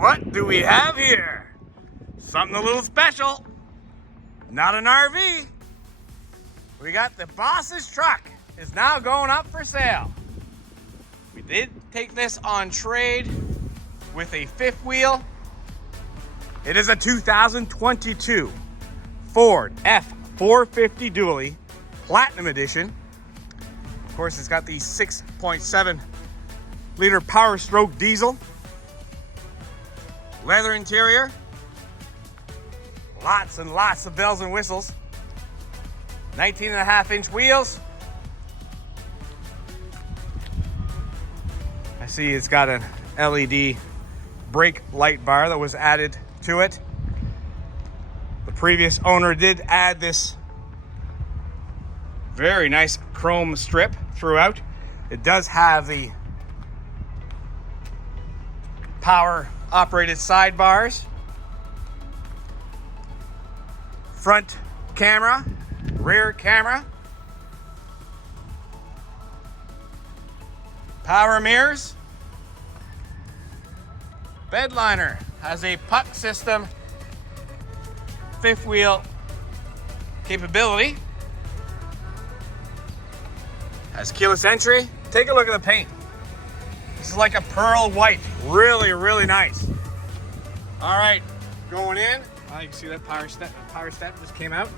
What do we have here? Something a little special. Not an RV. We got the boss's truck. Is now going up for sale. We did take this on trade with a fifth wheel. It is a 2022 Ford F-450 dually, Platinum Edition. Of course, it's got the 6.7 liter Power Stroke diesel. Leather interior. Lots and lots of bells and whistles. 19.5-inch wheels. I see it's got an LED brake light bar that was added to it. The previous owner did add this very nice chrome strip throughout. It does have the power operated sidebars, front camera, rear camera, power mirrors. Bed liner has a puck system, fifth wheel capability. Has keyless entry. Take a look at the paint. This is like a pearl white. Really, really nice. All right, going in. Oh, you can see that power step just came out.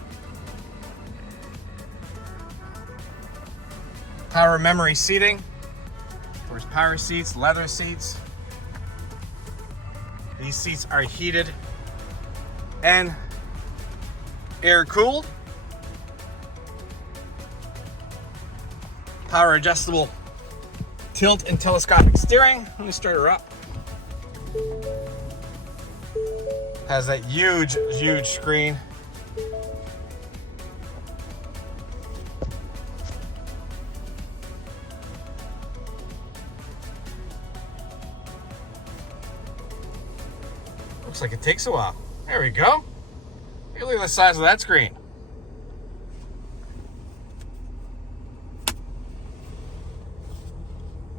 Power memory seating. Of course, power seats, leather seats. These seats are heated and air cooled. Power adjustable tilt and telescopic steering. Let me start her up. Has that huge, huge screen. Looks like it takes a while. There we go. Hey, look at the size of that screen.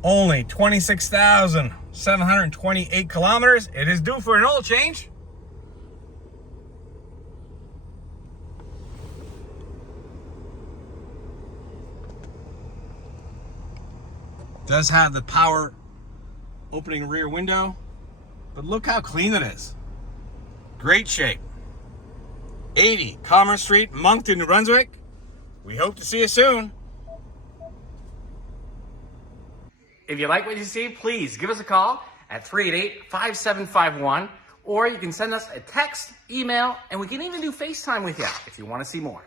Only 26,728 kilometers. It is due for an oil change. Does have the power opening rear window, but look how clean it is. Great shape. 80 Commerce Street, Moncton, New Brunswick. We hope to see you soon. If you like what you see, please give us a call at 388-5751, or you can send us a text, email, and we can even do FaceTime with you if you want to see more.